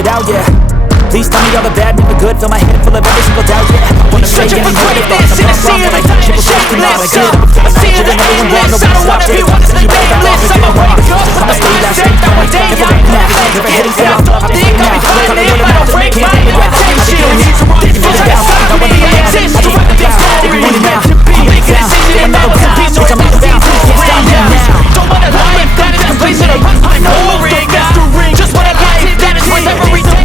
it out, yeah. Please tell me all the bad, never good. Fill my head full of every single doubt, yeah. Wanna say any negative thoughts, I'm wrong when I touch it. Shit was out, I get up to the night, you're everyone wrong, nobody stops it. You better back off and get it wrong. I'ma stay loud, stay going, never back now. Never heading for I'm up, just stay now. Tell me what I'm out, can't take it back. I be doing it, thinking it down. I want to be out, I be running down. If you want it now, I'll make it down. Get another round, switch, I'm out of bounds. Can't stop me now. Don't wanna lie, that is complacent. I know it's the festering. Just what I like, that is worth every day.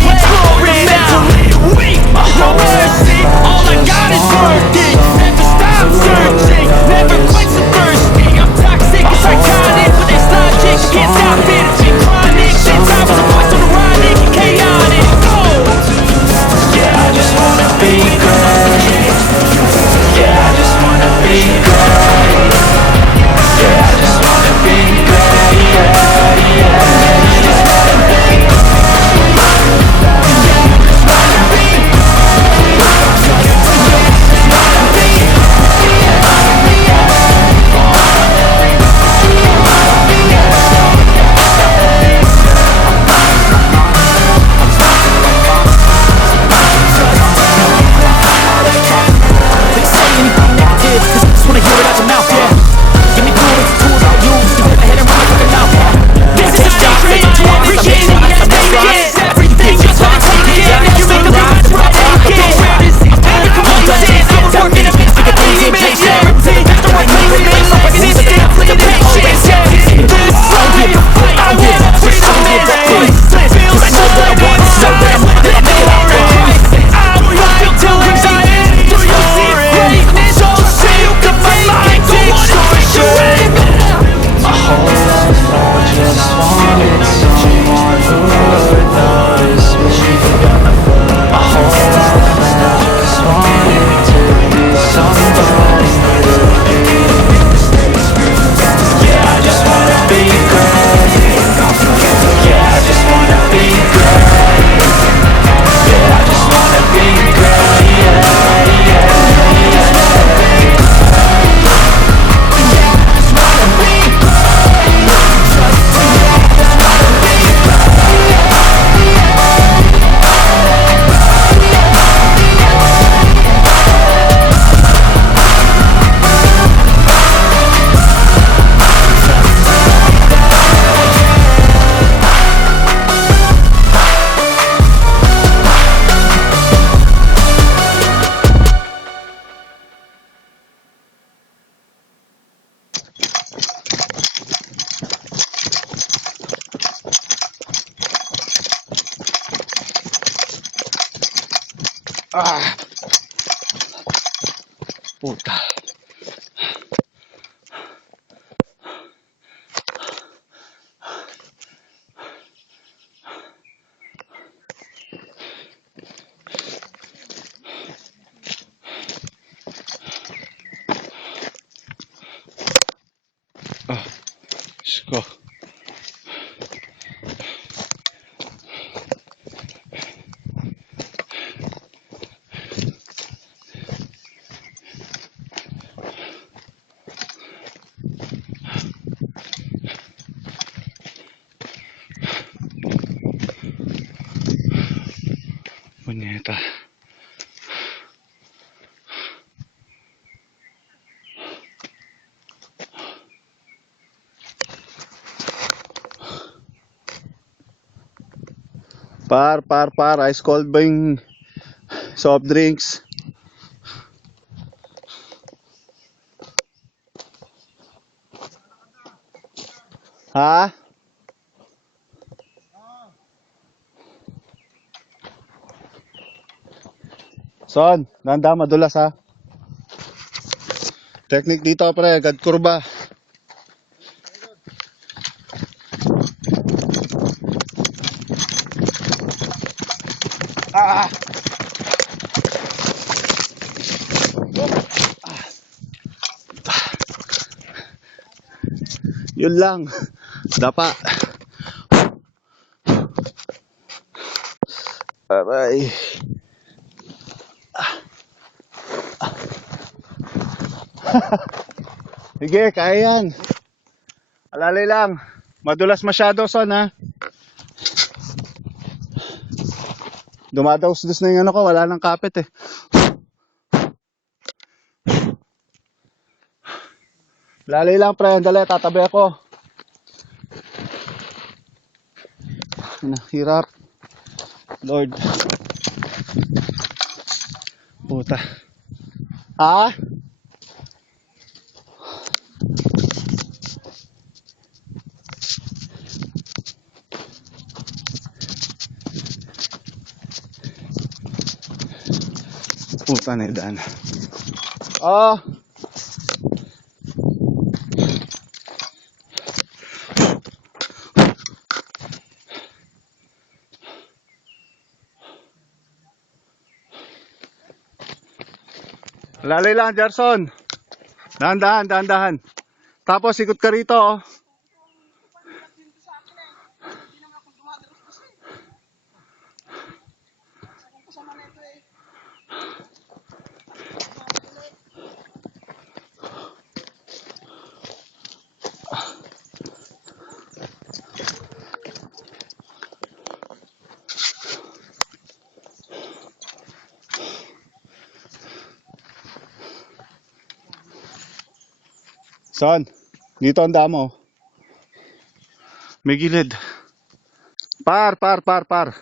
Mentally weak, no mercy. All I got is working. Never stop searching, never quite so thirsty. I'm toxic, it's psychotic, but there's logic. Can't stop it, it's been chronic. Since I was a voice on the ironic and chaotic. Oh, yeah, I just wanna be great. Yeah, I just wanna be great. Yeah, I just wanna be great. Yeah, yeah, I just wanna be great. Ah, puta. Ah, Diyos ko. Punyeta. Par. Ice cold ba yung soft drinks? Ha? Son, ganda, madulas ha. Technique dito pre, agad kurba. Ah! Yun lang. Dapa. Aray. Sige, kaya yan. Alalay lang. Madulas masyado, son ha. Dumadaos-dos na yung ano ko, wala nang kapit eh. Lalay lang pre, dali, tatabi ako. Hirap. Lord. Puta. Ah? Puta na yung daan. Ah. Lalay lang, Gerson. Dahan-dahan, dahan-dahan. Tapos ikot ka rito, oh. Saan? Dito ang damo. May gilid. Par. Omar.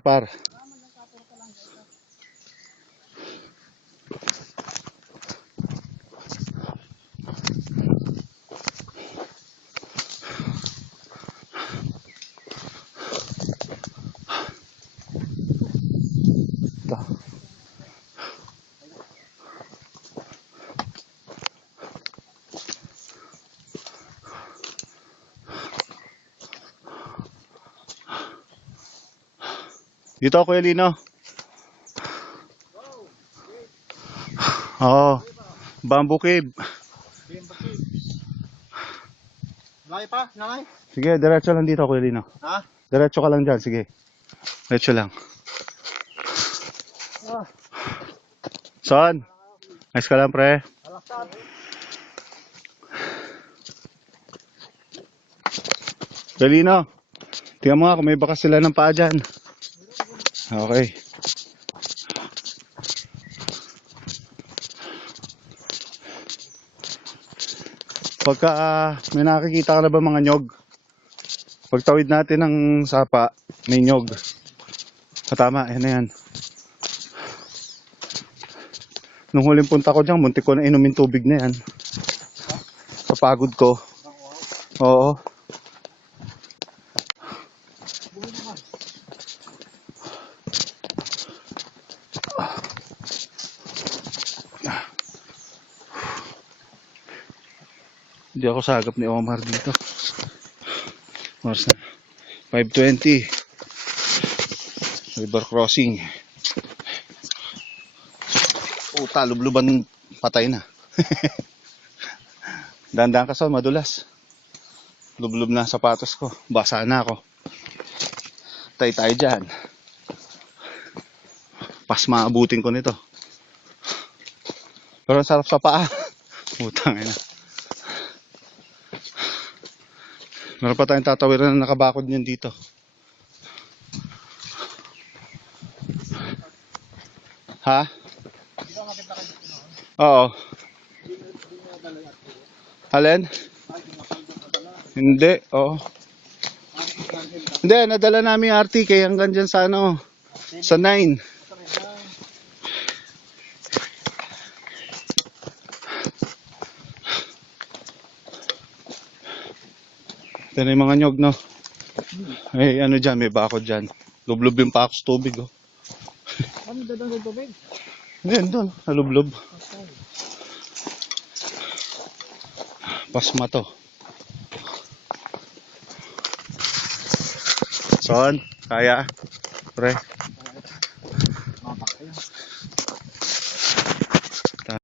Par. Dito Kuya Lino. Oo. Bamboo cave. Malay pa, nanay. Sige, diretso lang dito Kuya Lino. Ha? Diretso ka lang dyan, sige. Diretso lang. Saan? Ayos ka lang pre. Kuya Lino. Tingnan mo nga kung may bakas sila ng paa dyan. Okay. Pagka may nakikita ka na ba mga nyog? Pagtawid natin ng sapa, may nyog. Tama, yan na yan. Nung huling punta ko dyan, muntik ko na inumin tubig na yan. Sa pagod ko. Oo. Hindi ako sagap ni Omar dito. Oras na 5:20. River crossing. Puta, lubluban patay na. Dandan ka sa madulas. Lublub na ang sapatos ko. Basa na ako. Tay tayo dyan. Pas maabutin ko nito. Pero ang sarap sa paa. Putang ina. Meron pa tayong tatawiran na nakabakod niyan dito. Ha? Oo. Alin? Hindi, oo. Hindi, nadala namin yung RT kaya hanggang dyan sa ano, sa 9. Ito na yung mga nyog, no? Ay, ano dyan, may bakod dyan. Lublob yung pakos tubig, oh. Ano dadang ng tubig? Yan, doon, nalublob. Pasma to. Son, kaya? Pre.